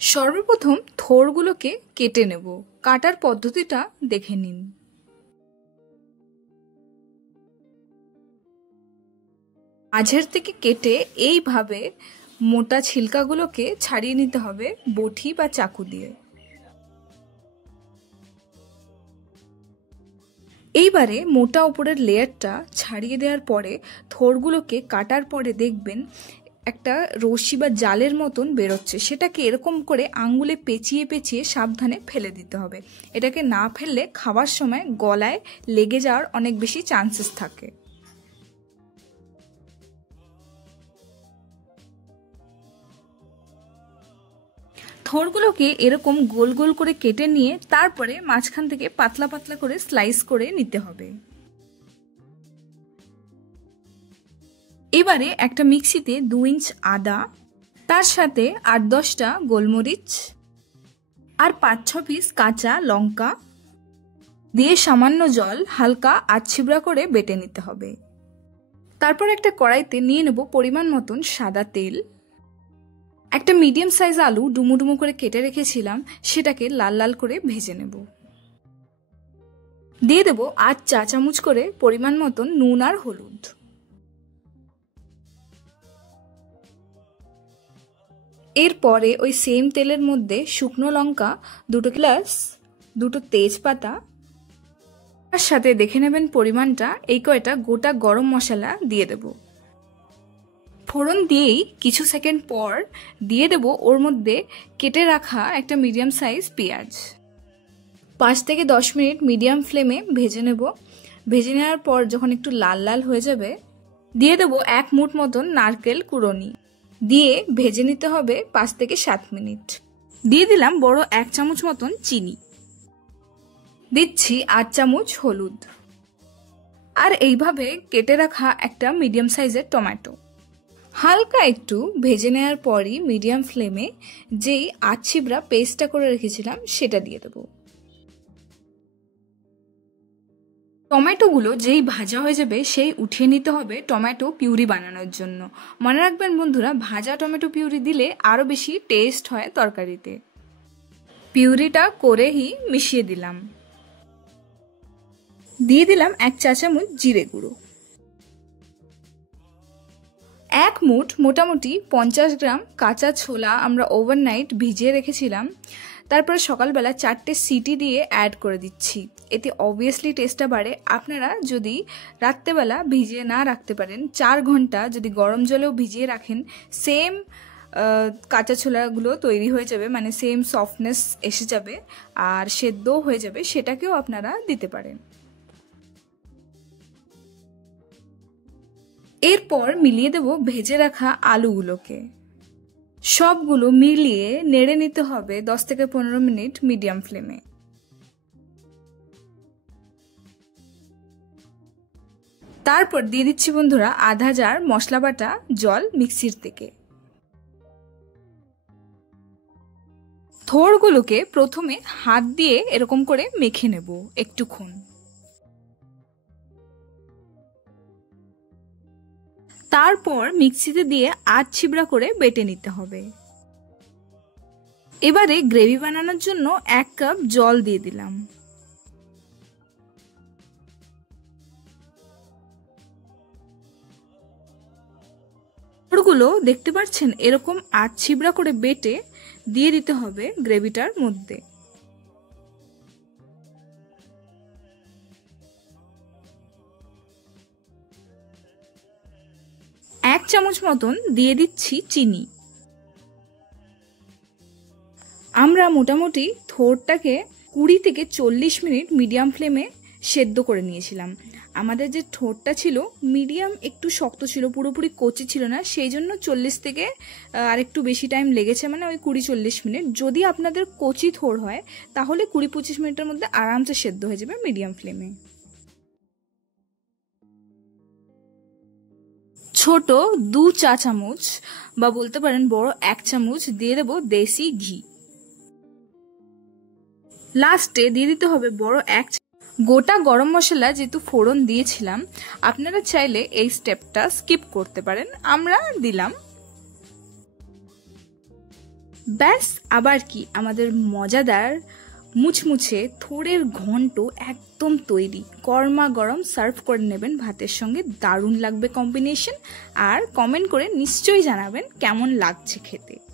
সর্বপ্রথম থোড়গুলোকে কেটে নেব। কাটার পদ্ধতিটা দেখে নিন। মাঝের থেকে কেটে এইভাবে মোটা ছিলকাগুলোকে ছাড়িয়ে নিতে হবে বটি বা চাকু দিয়ে। এইবারে মোটা উপরের লেয়ারটা ছাড়িয়ে দেওয়ার পরে থোড়গুলোকে কাটার পরে দেখবেন একটা রশি বা জালের মতন বেরোচ্ছে, সেটাকে এরকম করে আঙ্গুলে পেঁচিয়ে পেঁচিয়ে সাবধানে ফেলে দিতে হবে। এটাকে না ফেললে খাওয়ার সময় গলায় লেগে যাওয়ার অনেক বেশি চান্সেস থাকে। থোড়গুলোকে এরকম গোল গোল করে কেটে নিয়ে তারপরে মাঝখান থেকে পাতলা পাতলা করে স্লাইস করে নিতে হবে। এবারে একটা মিক্সিতে 2 ইঞ্চ আদা, তার সাথে 8-10টা গোলমরিচ আর 5-6 পিস কাঁচা লঙ্কা দিয়ে সামান্য জল হালকা আধছিবড়া করে বেটে নিতে হবে। তারপর একটা কড়াইতে নিয়ে নেব পরিমাণ মতন সাদা তেল। একটা মিডিয়াম সাইজ আলু ডুমো ডুমো করে কেটে রেখেছিলাম, সেটাকে লাল লাল করে ভেজে নেব। দিয়ে দেব 8 চা চামচ করে পরিমাণ মতন নুন আর হলুদ। এরপরে ওই সেম তেলের মধ্যে শুকনো লঙ্কা 2 গ্লাস, 2 তেজপাতা, তার সাথে দেখে নেবেন পরিমাণটা, এই কয়টা গোটা গরম মশলা দিয়ে দেব। ফোড়ন দিয়েই কিছু সেকেন্ড পর দিয়ে দেব ওর মধ্যে কেটে রাখা একটা মিডিয়াম সাইজ পেঁয়াজ। 5 থেকে 10 মিনিট মিডিয়াম ফ্লেমে ভেজে নেব। ভেজে নেওয়ার পর যখন একটু লাল লাল হয়ে যাবে দিয়ে দেব 1 মুঠ মতন নারকেল কুড়োনি, দিয়ে ভেজে নিতে হবে 5 থেকে 7 মিনিট। দিয়ে দিলাম বড় 1 চামচ মতন চিনি, দিচ্ছি 8 চামচ হলুদ, আর এইভাবে কেটে রাখা একটা মিডিয়াম সাইজের টমেটো। হালকা একটু ভেজে নেওয়ার পরই মিডিয়াম ফ্লেমে যেই আধছিবড়া পেস্টটা করে রেখেছিলাম সেটা দিয়ে দেব। টমেটোগুলো যেই ভাজা হয়ে যাবে সেই উঠিয়ে নিতে হবে টমেটো পিউরি বানানোর জন্য। মনে রাখবেন বন্ধুরা, ভাজা টমেটো পিউরি দিলে আরও বেশি টেস্ট হয় তরকারিতে। পিউরিটা করেই মিশিয়ে দিলাম। দিয়ে দিলাম 1 চা চামচ জিরে গুঁড়ো। 1 মুঠ মোটামুটি 50 গ্রাম কাঁচা ছোলা আমরা ওভারনাইট ভিজিয়ে রেখেছিলাম, তারপরে সকালবেলা 4টে সিটি দিয়ে অ্যাড করে দিচ্ছি। এতে অবভিয়াসলি টেস্টটা বাড়ে। আপনারা যদি রাত্রেবেলা ভিজিয়ে না রাখতে পারেন, 4 ঘন্টা যদি গরম জলেও ভিজিয়ে রাখেন, সেম কাঁচা ছোলাগুলো তৈরি হয়ে যাবে, মানে সেম সফটনেস এসে যাবে আর সেদ্ধও হয়ে যাবে, সেটাকেও আপনারা দিতে পারেন। এরপর মিলিয়ে দেব ভেজে রাখা আলুগুলোকে। সবগুলো মিলিয়ে নেড়ে নিতে হবে 10 থেকে 15 মিনিট মিডিয়াম ফ্লেমে। তারপর দিয়ে দিচ্ছি বন্ধুরা আধা জার মশলা বাটা জল মিক্সির থেকে। থোড়গুলোকে প্রথমে হাত দিয়ে এরকম করে মেখে নেব একটুক্ষণ। তারপর মিক্সিতে দিয়ে আধছিবড়া করে বেটে নিতে হবে। এবারে গ্রেভি বানানোর জন্য 1 কাপ জল দিয়ে দিলাম। থোড়গুলো দেখতে পাচ্ছেন এরকম আধছিবড়া করে বেটে দিয়ে দিতে হবে গ্রেভিটার মধ্যে। এক চামচ মতন দিয়ে দিচ্ছি চিনি। আমরা মোটামুটি থোড়টাকে 20 থেকে 40 মিনিট মিডিয়াম ফ্লেমে সেদ্ধ করে নিয়েছিলাম। আমাদের যে থোড়টা ছিল মিডিয়াম একটু শক্ত ছিল, পুরোপুরি কচি ছিল না, সেই জন্য 40 থেকে আর একটু বেশি টাইম লেগেছে, মানে ওই 20-40 মিনিট। যদি আপনাদের কচি থোড় হয় তাহলে 20-25 মিনিটের মধ্যে আরামসে সেদ্ধ হয়ে যাবে মিডিয়াম ফ্লেমে। ছোট 2 চা চামচ বা বলতে পারেন বড় 1 চামচ দিয়ে দেব দেশি ঘি। লাস্টে দিয়ে দিতে হবে বড় 1 গোটা গরম মশলা। যেহেতু ফোড়ন দিয়েছিলাম, আপনারা চাইলে এই স্টেপটা স্কিপ করতে পারেন, আমরা দিলাম। ব্যাস, আবার কি, আমাদের মজাদার মুচমুচে থোড়ের ঘন্ট একদম তৈরি। গরমা গরম সার্ভ করে নেবেন ভাতের সঙ্গে, দারুণ লাগবে কম্বিনেশন। আর কমেন্ট করে নিশ্চয়ই জানাবেন কেমন লাগছে খেতে।